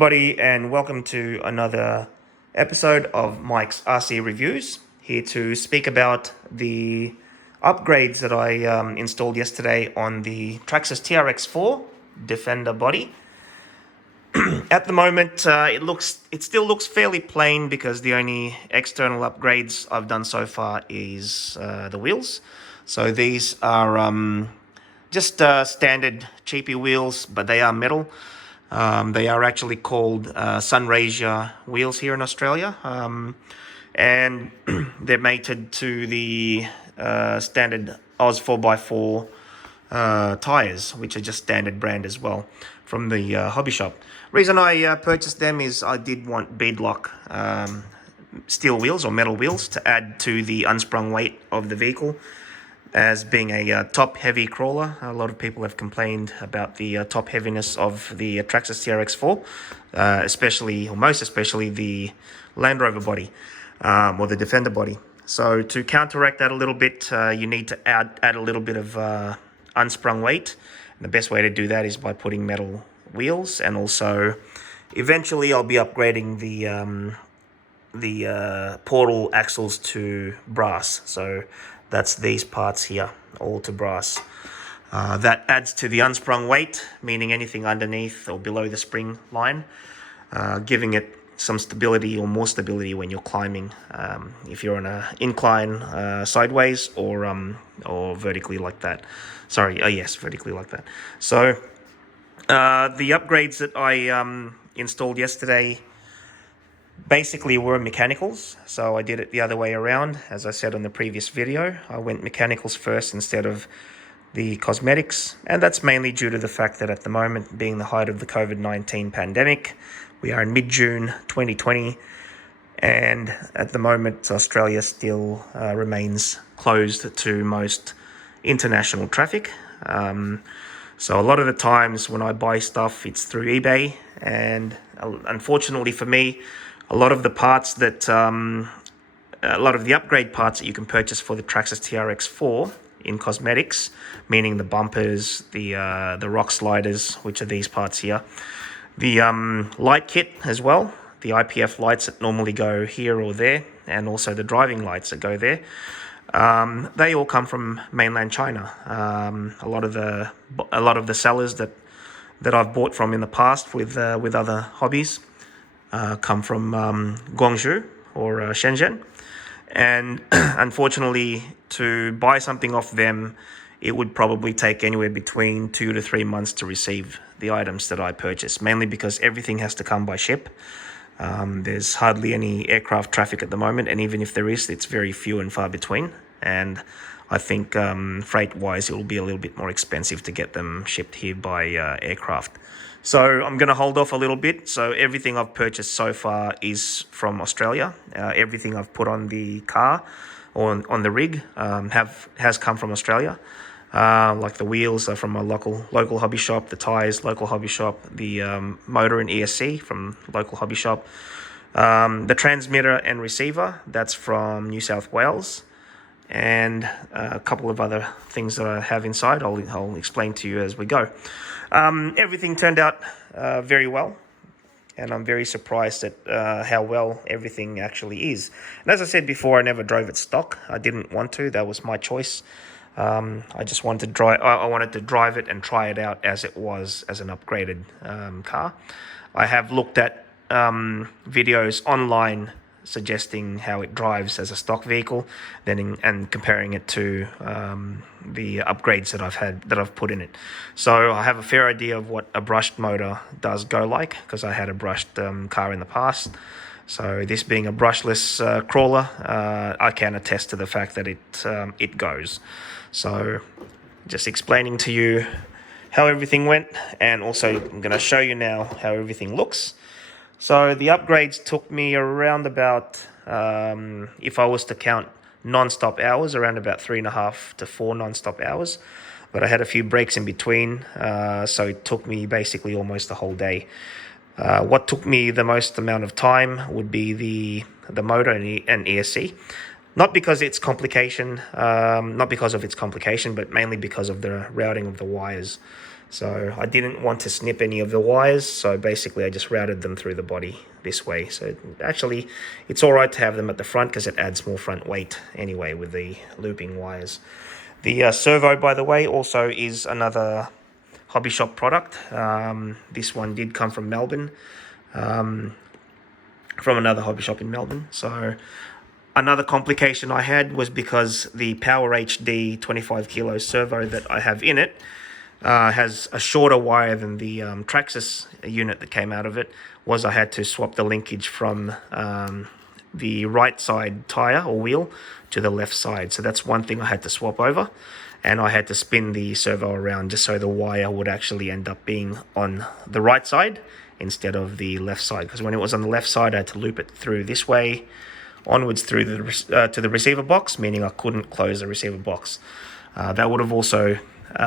everybody, and welcome to another episode of Mike's RC Reviews. Here to speak about the upgrades that I installed yesterday on the Traxxas Trx4 Defender body. At the moment, it still looks fairly plain because the only external upgrades I've done so far is the wheels. So these are just standard cheapy wheels, but they are metal. They are actually called sunraysia wheels here in Australia, and they're mated to the standard Oz 4x4 tyres, which are just standard brand as well from the hobby shop. Reason I purchased them is I did want beadlock steel wheels or metal wheels to add to the unsprung weight of the vehicle. As being a top-heavy crawler, a lot of people have complained about the top heaviness of the Traxxas Trx4, especially, or most especially, the Land Rover body or the Defender body. So to counteract that a little bit, you need to add a little bit of unsprung weight. And the best way to do that is by putting metal wheels, and also eventually I'll be upgrading the portal axles to brass. So that's these parts here, all to brass. That adds to the unsprung weight, meaning anything underneath or below the spring line, giving it some stability or more stability when you're climbing, if you're on an incline sideways or vertically like that. Sorry, yes, vertically like that. So the upgrades that I installed yesterday basically were mechanicals, so I did it the other way around. As I said on the previous video, I went mechanicals first instead of the cosmetics, and that's mainly due to the fact that at the moment, being the height of the COVID-19 pandemic, we are in mid-June 2020, and at the moment Australia still remains closed to most international traffic. So a lot of the times when I buy stuff, it's through eBay, and unfortunately for me, a lot of the parts that, a lot of the upgrade parts that you can purchase for the Traxxas Trx4 in cosmetics, meaning the bumpers, the rock sliders, which are these parts here, the light kit as well, the IPF lights that normally go here or there, and also the driving lights that go there. They all come from mainland China. A lot of the sellers that I've bought from in the past with other hobbies come from Guangzhou or Shenzhen, and unfortunately to buy something off them, it would probably take anywhere between 2 to 3 months to receive the items that I purchase, mainly because everything has to come by ship. There's hardly any aircraft traffic at the moment, and even if there is, it's very few and far between, and I think freight-wise it will be a little bit more expensive to get them shipped here by aircraft. So I'm going to hold off a little bit. So everything I've purchased so far is from Australia. Everything I've put on the car or on the rig has come from Australia. Like the wheels are from a local hobby shop, the tyres, local hobby shop, the motor and ESC from local hobby shop. The transmitter and receiver, that's from New South Wales. And a couple of other things that I have inside, I'll explain to you as we go. Everything turned out very well, and I'm very surprised at how well everything actually is. And as I said before, I never drove it stock. I didn't want to. That was my choice. I just wanted to drive. I wanted to drive it and try it out as it was, as an upgraded car. I have looked at videos online suggesting how it drives as a stock vehicle, and comparing it to the upgrades that I've put in it. So I have a fair idea of what a brushed motor does go like, because I had a brushed car in the past. So this being a brushless crawler, I can attest to the fact that it goes. So just explaining to you how everything went, and also I'm going to show you now how everything looks. So the upgrades took me around about, if I was to count non-stop hours, around about 3.5 to 4 non-stop hours. But I had a few breaks in between, so it took me basically almost the whole day. What took me the most amount of time would be the motor and ESC. Not because of its complication, but mainly because of the routing of the wires. So I didn't want to snip any of the wires, so basically I just routed them through the body this way. So actually it's all right to have them at the front because it adds more front weight anyway with the looping wires. The servo, by the way, also is another hobby shop product. This one did come from Melbourne, from another hobby shop in Melbourne. So another complication I had was because the Power HD 25 kilo servo that I have in it has a shorter wire than the Traxxas unit that came out of it. I had to swap the linkage from the right side tire or wheel to the left side. So that's one thing I had to swap over, and I had to spin the servo around just so the wire would actually end up being on the right side instead of the left side, because when it was on the left side I had to loop it through this way onwards through the to the receiver box, meaning I couldn't close the receiver box. That would have also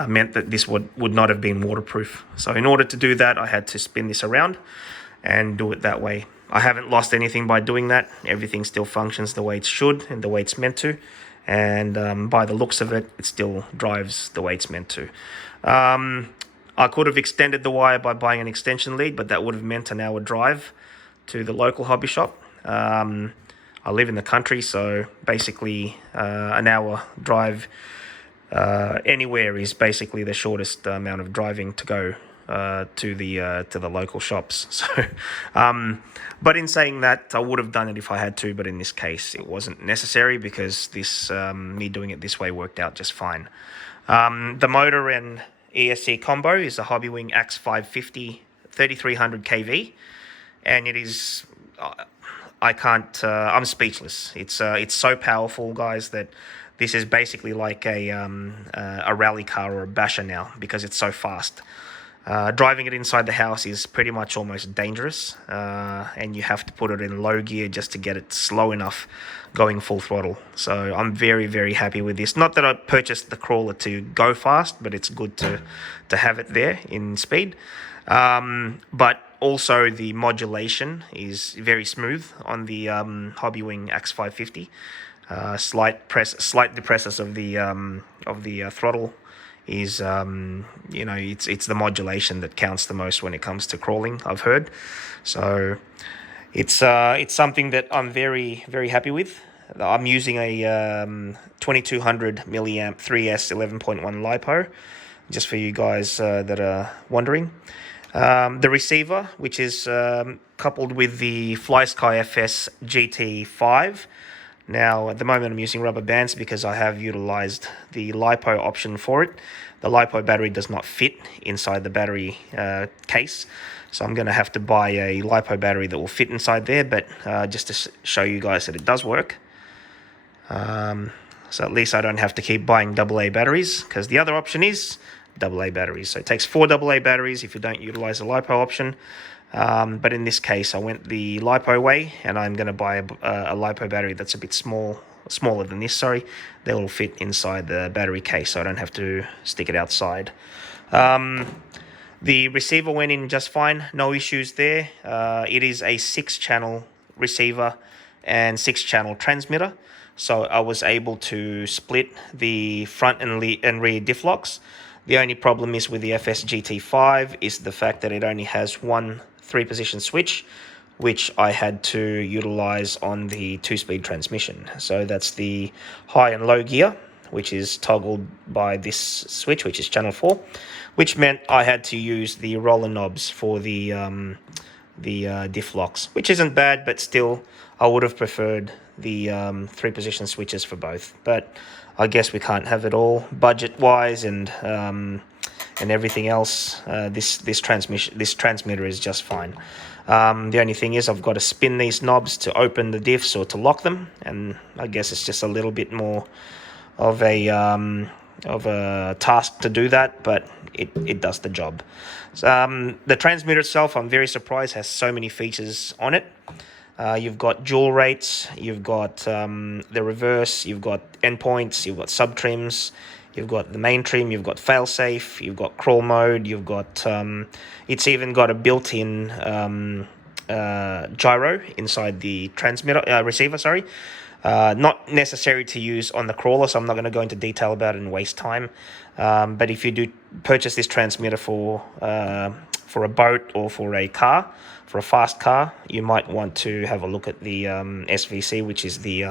meant that this would not have been waterproof. So in order to do that, I had to spin this around and do it that way. I haven't lost anything by doing that. Everything still functions the way it should and the way it's meant to. And by the looks of it, it still drives the way it's meant to. I could have extended the wire by buying an extension lead, but that would have meant an hour drive to the local hobby shop. I live in the country, so basically an hour drive anywhere is basically the shortest amount of driving to go to the local shops. So, but in saying that, I would have done it if I had to, but in this case, it wasn't necessary because this me doing it this way worked out just fine. The motor and ESC Combo is a Hobbywing AXE 550 3300 kV, and it is I can't. I'm speechless. It's so powerful, guys, that this is basically like a rally car or a basher now because it's so fast. Driving it inside the house is pretty much almost dangerous, and you have to put it in low gear just to get it slow enough going full throttle. So I'm very, very happy with this. Not that I purchased the crawler to go fast, but it's good to have it there in speed. But also the modulation is very smooth on the Hobbywing AXE 550. Slight depressors of the throttle is it's the modulation that counts the most when it comes to crawling, I've heard. So it's something that I'm very, very happy with. I'm using a 2200 milliamp 3S 11.1 LiPo, just for you guys that are wondering. The receiver, which is coupled with the Flysky GT5. Now, at the moment, I'm using rubber bands because I have utilized the LiPo option for it. The LiPo battery does not fit inside the battery case, so I'm going to have to buy a LiPo battery that will fit inside there, but just to show you guys that it does work. So at least I don't have to keep buying AA batteries, because the other option is AA batteries. So it takes 4 AA batteries if you don't utilize the LiPo option. But in this case, I went the LiPo way, and I'm going to buy a LiPo battery that's a bit smaller than this, sorry. That will fit inside the battery case, so I don't have to stick it outside. The receiver went in just fine, no issues there. It is a 6-channel receiver and 6-channel transmitter, so I was able to split the front and rear diff locks. The only problem is with the FS GT5 is the fact that it only has one 3-position switch, which I had to utilize on the 2-speed transmission. So that's the high and low gear, which is toggled by this switch, which is channel 4, which meant I had to use the roller knobs for the diff locks, which isn't bad, but still I would have preferred the 3-position switches for both. But I guess we can't have it all budget wise and everything else. This transmitter is just fine. The only thing is I've got to spin these knobs to open the diffs or to lock them, and I guess it's just a little bit more of a task to do that, but it does the job. So, the transmitter itself, I'm very surprised, has so many features on it. You've got dual rates, you've got the reverse, you've got endpoints, you've got sub trims, you've got the main trim, you've got failsafe, you've got crawl mode, you've got it's even got a built-in gyro inside the transmitter receiver. Sorry, Not necessary to use on the crawler, so I'm not going to go into detail about it and waste time. But if you do purchase this transmitter for a boat or for a car, for a fast car, you might want to have a look at the SVC, which is the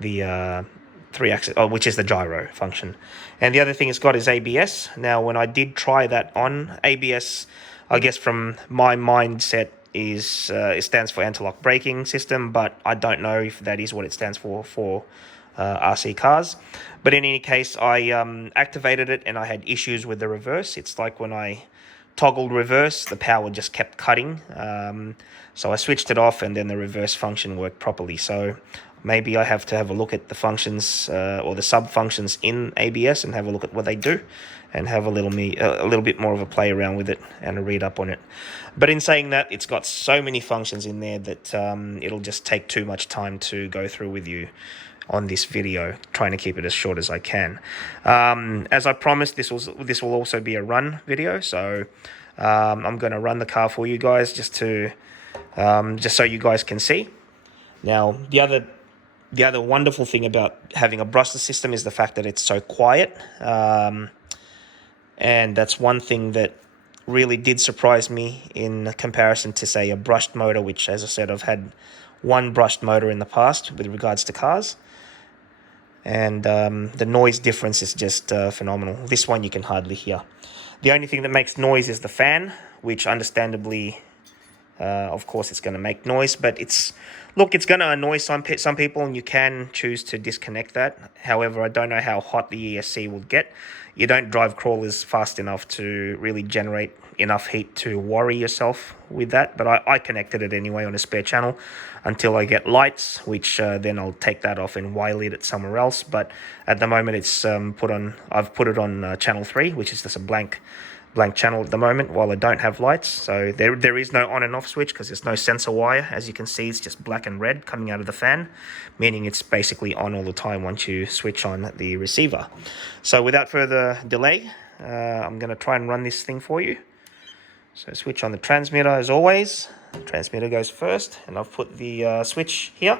3-axis, which is the gyro function. And the other thing it's got is ABS. Now, when I did try that on, ABS, I guess from my mindset, is it stands for anti-lock braking system, but I don't know if that is what it stands for RC cars. But in any case, I activated it and I had issues with the reverse. It's like when I toggled reverse, the power just kept cutting. So I switched it off and then the reverse function worked properly. So maybe I have to have a look at the functions or the sub-functions in ABS and have a look at what they do, and have a little bit more of a play around with it and a read up on it. But in saying that, it's got so many functions in there that it'll just take too much time to go through with you on this video, trying to keep it as short as I can. As I promised, this will also be a run video, so I'm going to run the car for you guys just so you guys can see. Now, the other wonderful thing about having a brushless system is the fact that it's so quiet. And that's one thing that really did surprise me in comparison to, say, a brushed motor, which, as I said, I've had one brushed motor in the past with regards to cars. And the noise difference is just phenomenal. This one you can hardly hear. The only thing that makes noise is the fan, which understandably, of course, it's going to make noise, but it's going to annoy some people, and you can choose to disconnect that. However, I don't know how hot the ESC will get. You don't drive crawlers fast enough to really generate enough heat to worry yourself with that, but I connected it anyway on a spare channel until I get lights, which then I'll take that off and wire-lead it somewhere else. But at the moment, it's I've put it on channel 3, which is just a blank channel at the moment while I don't have lights. So there is no on and off switch because there's no sensor wire. As you can see, it's just black and red coming out of the fan, meaning it's basically on all the time once you switch on the receiver. So without further delay, I'm going to try and run this thing for you. So switch on the transmitter as always. The transmitter goes first, and I've put the switch here.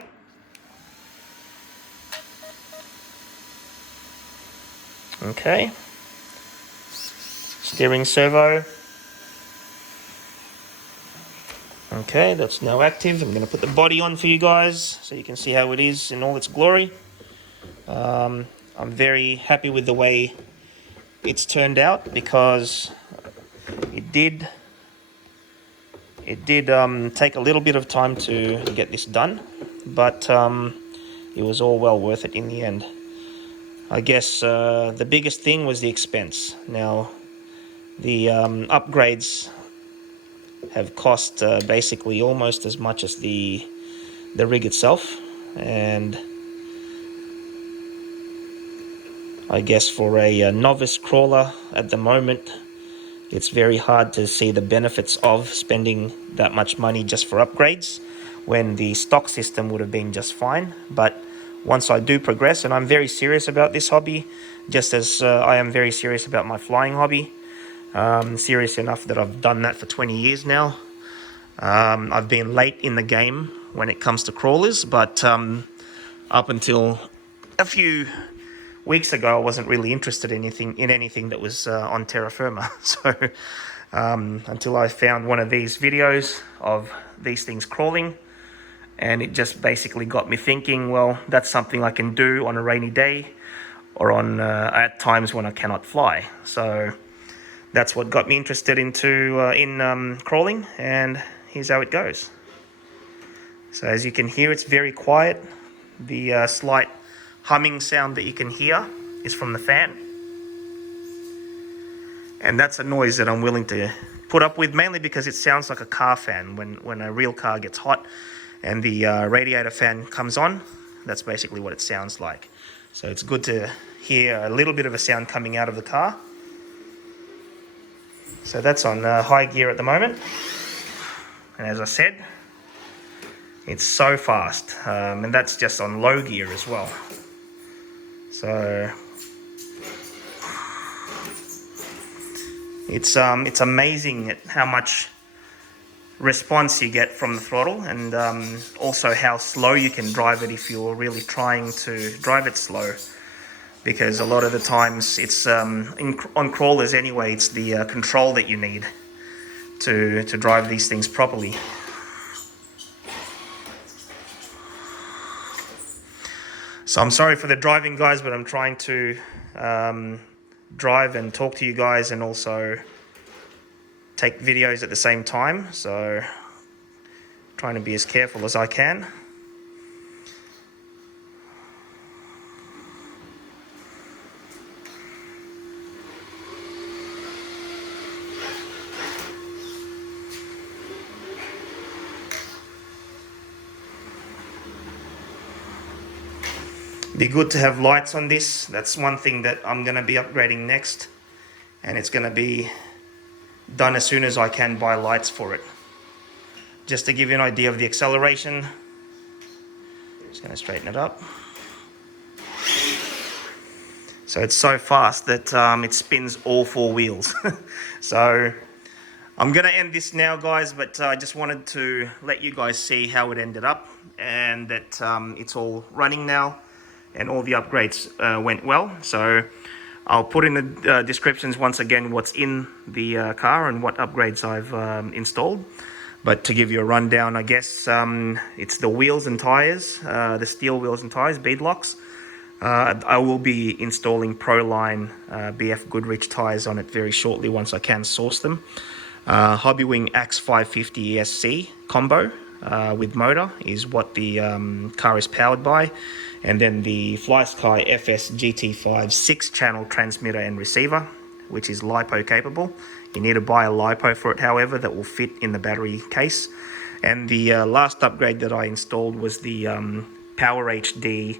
Okay. Steering servo. Okay, that's now active. I'm going to put the body on for you guys so you can see how it is in all its glory. I'm very happy with the way it's turned out because it did take a little bit of time to get this done, but it was all well worth it in the end. I guess the biggest thing was the expense. Now, the upgrades have cost basically almost as much as the rig itself, and I guess for a novice crawler at the moment, it's very hard to see the benefits of spending that much money just for upgrades when the stock system would have been just fine. But once I do progress, and I'm very serious about this hobby, just as I am very serious about my flying hobby, serious enough that I've done that for 20 years now. I've been late in the game when it comes to crawlers, but up until a few weeks ago, I wasn't really interested in anything that was on terra firma. So until I found one of these videos of these things crawling, and it just basically got me thinking, well, that's something I can do on a rainy day or on at times when I cannot fly. So that's what got me interested in crawling, and here's how it goes. So as you can hear, it's very quiet. The slight humming sound that you can hear is from the fan, and that's a noise that I'm willing to put up with, mainly because it sounds like a car fan. When a real car gets hot and the radiator fan comes on, that's basically what it sounds like. So it's good to hear a little bit of a sound coming out of the car. So that's on high gear at the moment, and as I said, it's so fast, and that's just on low gear as well. So it's amazing at how much response you get from the throttle, and also how slow you can drive it if you're really trying to drive it slow, because a lot of the times it's on crawlers anyway, it's the control that you need to drive these things properly. So I'm sorry for the driving, guys, but I'm trying to drive and talk to you guys and also take videos at the same time, so trying to be as careful as I can. Be good to have lights on this. That's one thing that I'm going to be upgrading next, and it's going to be done as soon as I can buy lights for it. Just to give you an idea of the acceleration, just going to straighten it up. So it's so fast that it spins all four wheels. So I'm going to end this now, guys, but I just wanted to let you guys see how it ended up, and that it's all running now and all the upgrades went well. So I'll put in the descriptions once again what's in the car and what upgrades I've installed. But to give you a rundown, I guess it's the wheels and tyres, the steel wheels and tyres, beadlocks. I will be installing Proline BF Goodrich tyres on it very shortly once I can source them. Hobbywing AXE 550 ESC Combo with motor is what the car is powered by. And then the Flysky GT5 6-channel transmitter and receiver, which is LiPo capable. You need to buy a LiPo for it, however, that will fit in the battery case. And the last upgrade that I installed was the Power HD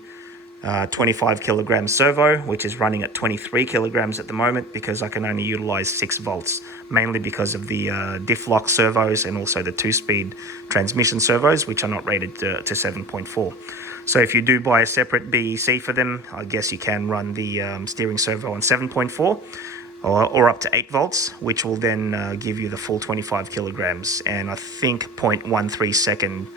25 kilogram servo, which is running at 23 kilograms at the moment because I can only utilize 6 volts, mainly because of the diff lock servos and also the 2-speed transmission servos, which are not rated to 7.4. So if you do buy a separate BEC for them, I guess you can run the steering servo on 7.4 or up to 8 volts, which will then give you the full 25 kilograms and I think 0.13 second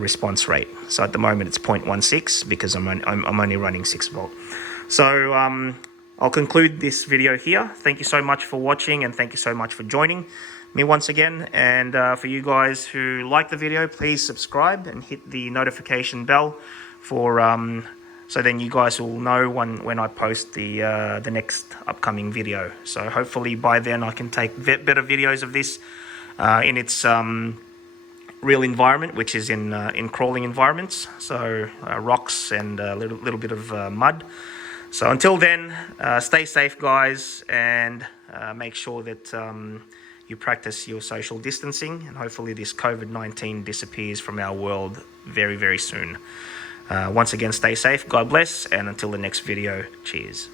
response rate. So at the moment it's 0.16 because I'm only running 6 volt. So I'll conclude this video here. Thank you so much for watching, and thank you so much for joining me once again. And for you guys who like the video, please subscribe and hit the notification bell for so then you guys will know when I post the next upcoming video. So hopefully by then I can take better videos of this in its real environment, which is in crawling environments, so rocks and a little bit of mud. So until then, stay safe, guys, and make sure that you practice your social distancing, and hopefully this COVID-19 disappears from our world very, very soon. Once again, stay safe, God bless, and until the next video, cheers.